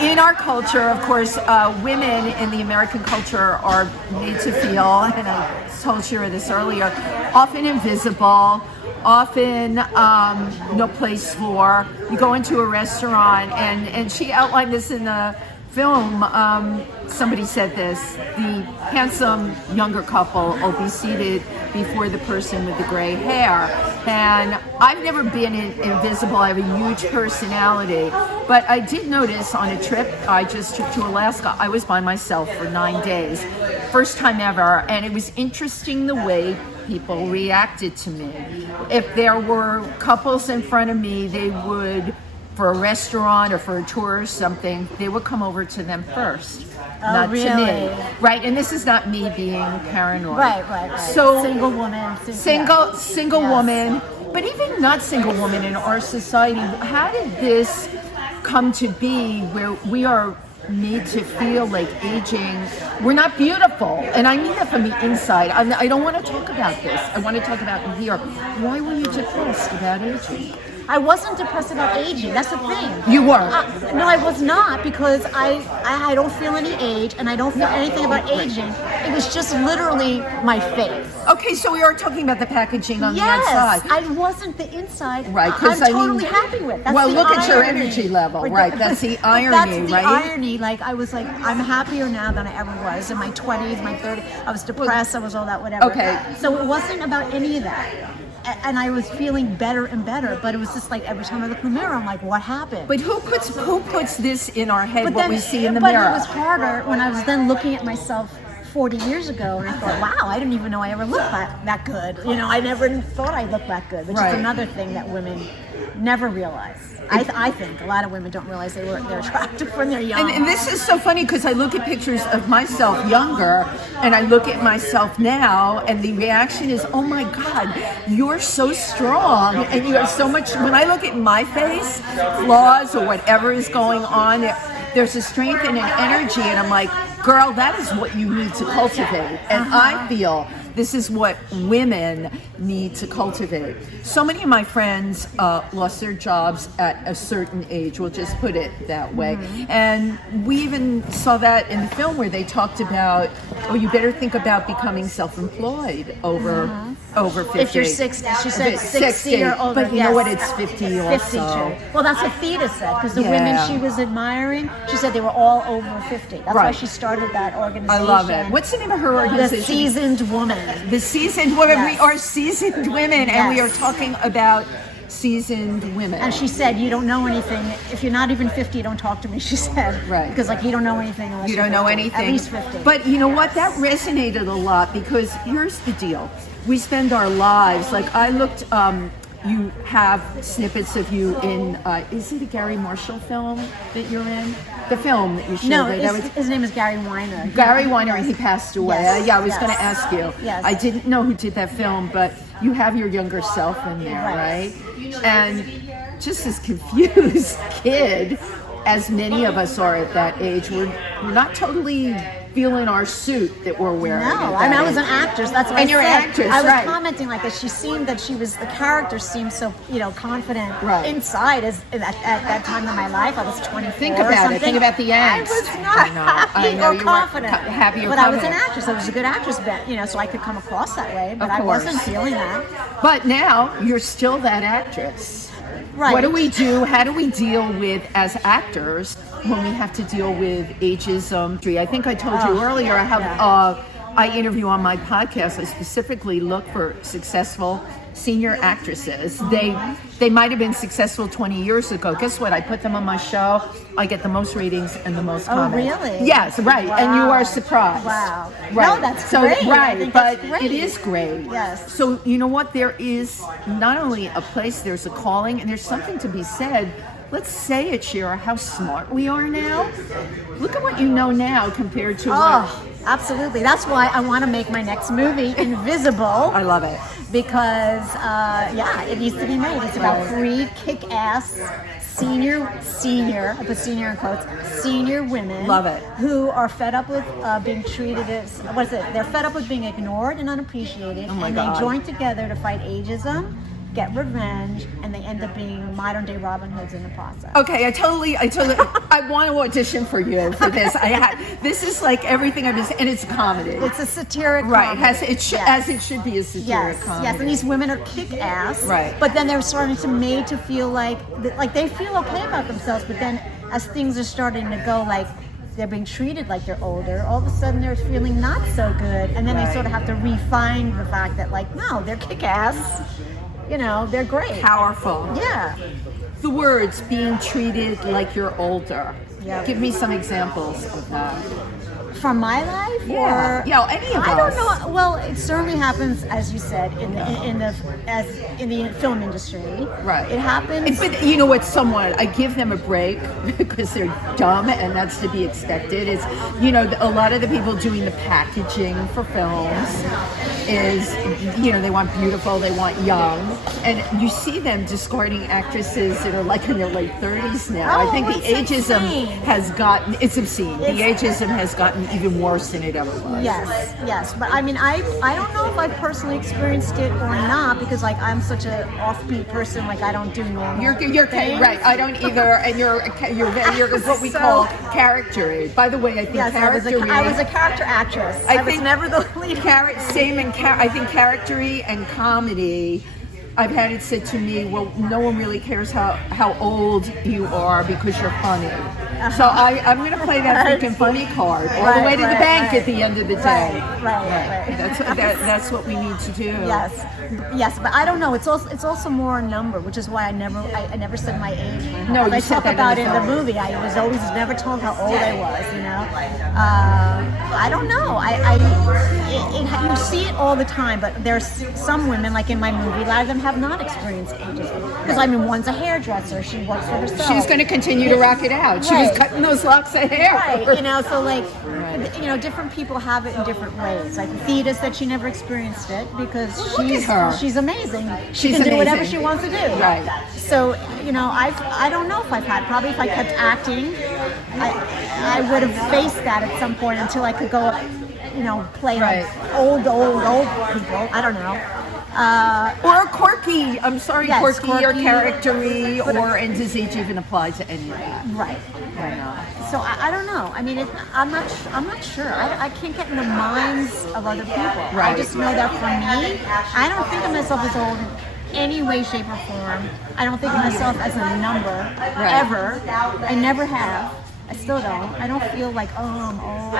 in our culture, of course, women in the American culture are made to feel, and I told Shira this earlier, often invisible, often no place for. You go into a restaurant, and she outlined this in the film. Somebody said this: the handsome younger couple will be seated before the person with the gray hair. And I've never been invisible. I have a huge personality. But I did notice on a trip I just took to Alaska, I was by myself for 9 days. First time ever. And it was interesting the way people reacted to me. If there were couples in front of me, they would, for a restaurant or for a tour or something, they would come over to them first. Not really? to me. Right, and this is not me being paranoid. Right. So single woman. Single woman, but even not single woman in our society, how did this come to be where we are made to feel like aging, we're not beautiful? And I mean that from the inside. I don't want to talk about this. I want to talk about it here. Why were you depressed about aging? I wasn't depressed about aging. That's the thing. You were? No, I was not, because I don't feel any age, and I don't feel anything about aging. It was just literally my face. Okay, so we are talking about the packaging on the outside. Yes, I wasn't the inside. Right, I'm totally happy with. That's well, the look at your irony. energy level. Right, that's the irony, that's the right? irony. Like, I was like, I'm happier now than I ever was. In my 20s, my 30s, I was depressed, I was all that, whatever. Okay. So it wasn't about any of that. And I was feeling better and better, but it was just like every time I look in the mirror, I'm like, what happened? But who puts this in our head, But what then, we see in the but mirror? it was harder when I was then looking at myself 40 years ago, and I thought, wow, I didn't even know I ever looked that good. You know, I never thought I looked that good, which is another thing that women never realize. I think a lot of women don't realize they're attractive when they're young. And this is so funny, because I look at pictures of myself younger, and I look at myself now, and the reaction is, oh my God, you're so strong, and you have so much. When I look at my face, flaws or whatever is going on, there's a strength and an energy, and I'm like, girl, that is what you need to cultivate. And I feel this is what women need to cultivate. So many of my friends lost their jobs at a certain age, we'll just put it that way. And we even saw that in the film where they talked about, oh, you better think about becoming self-employed over 50. If you're 60, she said 60 or older. But you know what, it's 50 also. 50 too. Well, that's what Theta said, because the women she was admiring, she said they were all over 50. That's why she started that organization. I love it. What's the name of her organization? The Seasoned Woman. The Seasoned Women. We are seasoned women, and we are talking about seasoned women. And she said, you don't know anything. If you're not even 50, don't talk to me, she said. Right. Because, like, you don't know anything unless you don't know anything. At least 50. But you know what? That resonated a lot, because here's the deal. We spend our lives, like I looked, you have snippets of you in, is it a Gary Marshall film that you're in? The film that you showed. No, his name is Gary Weiner. Gary Weiner, and he passed away. Yes. Yeah, I was going to ask you. Yes. I didn't know who did that film, but you have your younger self in there, right? And just this confused kid, as many of us are at that age, we're not totally feeling our suit that we're wearing. No, I mean, I was an actress. That's what and I you're said. an actress, I was right. commenting like this. She seemed that the character seemed so, confident inside. At that time in my life, I was 24. Think about it. Think about the angst. I was not happy or confident. Happy or but confident. I was an actress. I was a good actress, so I could come across that way. But I wasn't feeling that. But now you're still that actress. Right. What do we do? How do we deal with, as actors, when we have to deal with ageism? I think I told you earlier, I interview on my podcast, I specifically look for successful senior actresses. They might have been successful 20 years ago. Guess what? I put them on my show. I get the most ratings and the most comments. Oh, really? Yes, right. Wow. And you are surprised. Wow. Right. No, that's so, great. Right, but that's great. it is great. Yes. So you know what? There is not only a place, there's a calling, and there's something to be said. Let's say it, Shira, how smart we are now. Look at what you know now compared to what... Absolutely. That's why I want to make my next movie invisible. I love it. Because, it needs to be made. It's about 3 kick-ass senior, I put senior in quotes, senior women. Love it. Who are fed up with being treated as, they're fed up with being ignored and unappreciated. Oh my and God. They join together to fight ageism get revenge, and they end up being modern day Robin Hoods in the process. Okay, I totally, I want to audition for you for this. This is like everything I've been saying, and it's a comedy. It's a satiric right, comedy. as it should be a satiric comedy. Yes, and these women are kick-ass. Right. But then they're starting to made to feel like they feel okay about themselves, but then as things are starting to go, like they're being treated like they're older, all of a sudden they're feeling not so good, and then they sort of have to refine the fact that, like, no, they're kick-ass. You know, they're great. Powerful. Yeah. The words being treated like you're older. Yeah. Give me some examples of that. From my life, Yeah. or Yeah, any of I us. don't know. Well, it certainly happens, as you said, in the film industry. Right. It happens. But you know what? Somewhat, I give them a break because they're dumb, and that's to be expected. It's, you know, a lot of the people doing the packaging for films is, you know, they want beautiful, they want young, and you see them discarding actresses that are like in their late 30s now. I think the it's ageism insane. has gotten, it's obscene. The ageism has gotten even worse than it ever was. Yes, but I mean, I don't know if I've personally experienced it or not, because like I'm such an offbeat person, like I don't do normal. You're things. right. I don't either, and you're what we call character. By the way, I think Yes, I was a character actress. I was never the lead. I think charactery and comedy. I've had it said to me, well, no one really cares how old you are because you're funny. So I'm going to play that freaking funny card all the way to the bank at the end of the day. Right. That's what we need to do. Yes, but I don't know. It's also more a number, which is why I never said my age. No, I you said talk that about in in the the film. movie. I was always never told how old I was. You know, I don't know. You see it all the time, but there's some women, like in my movie, a lot of them have not experienced ageism. Because I mean, one's a hairdresser. She works for herself. She's going to continue to rock it out. She was cutting those locks of hair. Right, you know, so like, you know, different people have it in different ways. Like Thea said she never experienced it because she's amazing. She can do whatever she wants to do. Right. So, you know, I don't know if I've had, probably if I kept acting, I would have faced that at some point until I could go up, you know, play like old people. I don't know. Or quirky. I'm sorry, Yes, quirky or quirky. charactery, and does age even apply to any of that? Right. Why not? So I don't know. I mean, I'm not sure. I can't get in the minds of other people. Right. I just know that for me, I don't think of myself as old in any way, shape, or form. I don't think of myself as a number ever. I never have. I still don't. I don't feel like, oh, I'm old.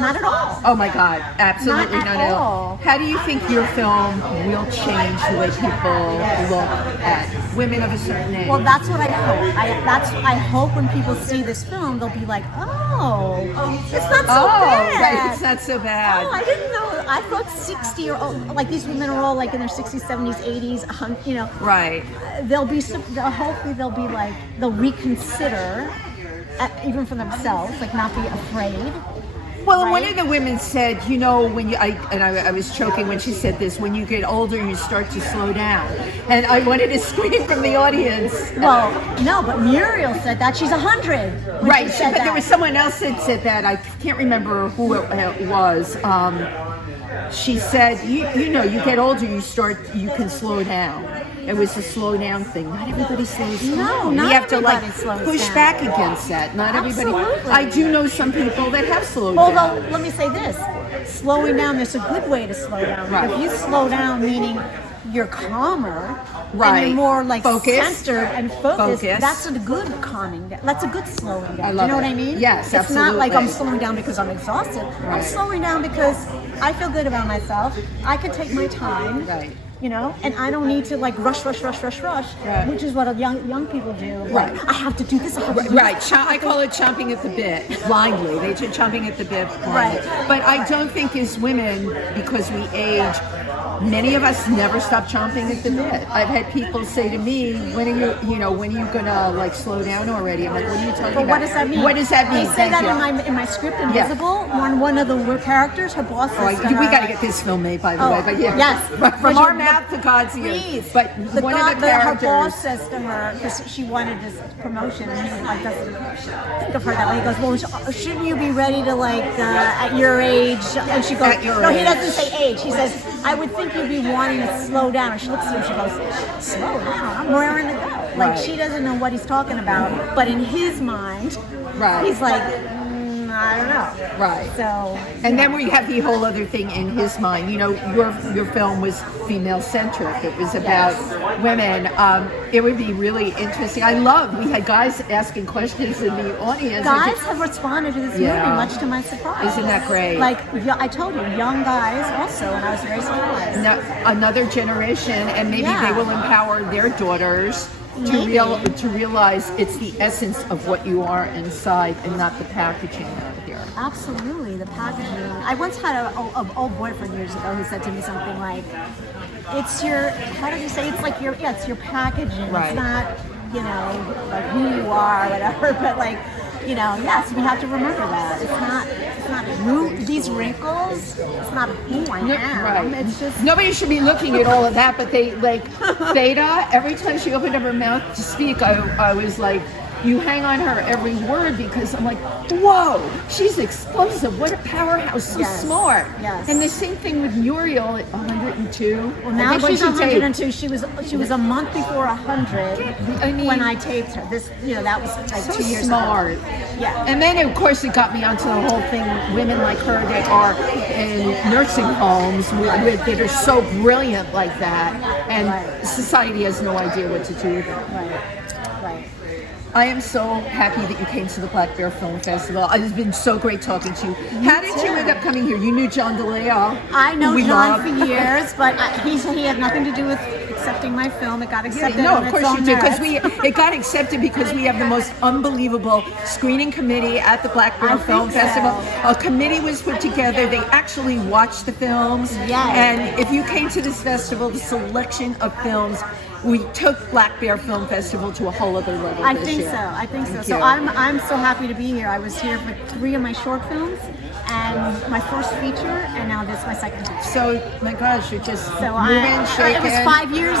Not at all. Oh my God, absolutely Not at all. How do you think your film will change the way people look at women of a certain age? Well, that's what I hope. I hope when people see this film, they'll be like, oh, it's not so bad. Right, it's not so bad. Oh, I didn't know. I thought 60 or like these women are all like in their 60s, 70s, 80s, you know. Right. Hopefully they'll be like, they'll reconsider, even for themselves, like not be afraid. Well, right? one of the women said, you know, when I was choking when she said this, when you get older, you start to slow down. And I wanted to scream from the audience. Well, no, but Muriel said that. She's 100. Right, but there was someone else that said that. I can't remember who it was. She said, you know, you get older, you can slow down. It was a slow down thing. Not everybody slows down. No, not we have to like slows push down. back against that. Not everybody. Absolutely. I do know some people that have slowed Although, down. let me say this: slowing down. There's a good way to slow down. Right. If you slow down, meaning you're calmer, Right. and you're more like Focused. centered and focused. Focused. That's a good calming down. That's a good slowing down. I Do love you know it. what I mean? Yes, it's not like I'm absolutely. slowing down because I'm exhausted. I'm Right. slowing down because I feel good about myself. I can take my time. Right. You know, and I don't need to like rush, Right. which is what young people do. Right. Like, I have to do this. I have to do Right, this. I call it chomping at the bit, blindly. They're chomping at the bit blindly. Right. But I don't think as women, because we age, many of us never stop chomping at the bit. I've had people say to me, when are you gonna like slow down already? I'm like, what are you talking But about? what does that mean? What does that mean? They say Thank that you. in my script, Invisible. One of the characters, her boss Oh, is we got to get this film made, by the way. But yeah, yes. from our mouth to God's ears. Please. But one of the her characters. boss says to her, because she wanted this promotion, and he like doesn't think of her that way. He goes, well, shouldn't you be ready to like at your age? And she goes, At your no, he age. doesn't say age. He says I would think you'd be wanting to slow down. And she looks at him, she goes, slow down, I'm raring to go. Like, she doesn't know what he's talking about, but in his mind, he's like, I don't know. Right. So. And then we have the whole other thing in his mind. You know, your film was female centric. It was about women. It would be really interesting. We had guys asking questions in the audience. Guys have responded to this movie, much to my surprise. Isn't that great? Like, I told you, young guys also, and I was very surprised. Another generation, and maybe they will empower their daughters to realize it's the essence of what you are inside and not the packaging out here. Absolutely, the packaging. I once had an old boyfriend years ago who said to me something like, it's your, how did you say, it's like it's your packaging. Right. It's not, like who you are, whatever, but like, yes, we have to remember that. It's not these wrinkles, it's not who I am. Right. It's just. Nobody should be looking at all of that, but they, like, Theta, every time she opened up her mouth to speak, I was like, you hang on her every word, because I'm like, whoa, she's explosive. What a powerhouse, so smart. Yes. And the same thing with Muriel at 102. Well, now she's 102. She was a month before 100 when I taped her. This, that was like so 2 years smart. ago. Yeah. And then, of course, it got me onto the whole thing, women like her that are in nursing homes that are so brilliant like that, and society has no idea what to do with them. Right. I am so happy that you came to the Black Bear Film Festival. It's been so great talking to you. How did you end up coming here? You knew John DeLeo. I know John for years, but he had nothing to do with accepting my film. It got accepted. No, of course you did, because it got accepted because we have the most unbelievable screening committee at the Black Bear Film Festival. A committee was put together. They actually watched the films. Yes. And if you came to this festival, the selection of films, we took Black Bear Film Festival to a whole other level. I think so. So I'm so happy to be here. I was here for 3 of my short films, and my first feature, and now this my second feature. So, my gosh, you're just moving, It shaking. was 5 years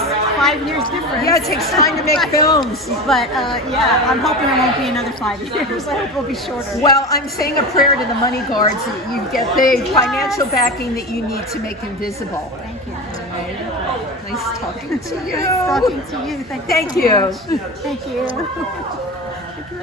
difference. Yeah, it takes time to make films. But I'm hoping it won't be another 5 years. I hope it'll be shorter. Well, I'm saying a prayer to the money guards that you get the financial backing that you need to make them visible. Thank you. Nice talking to you. Nice talking to you. Thank you. Thank you. Thank you.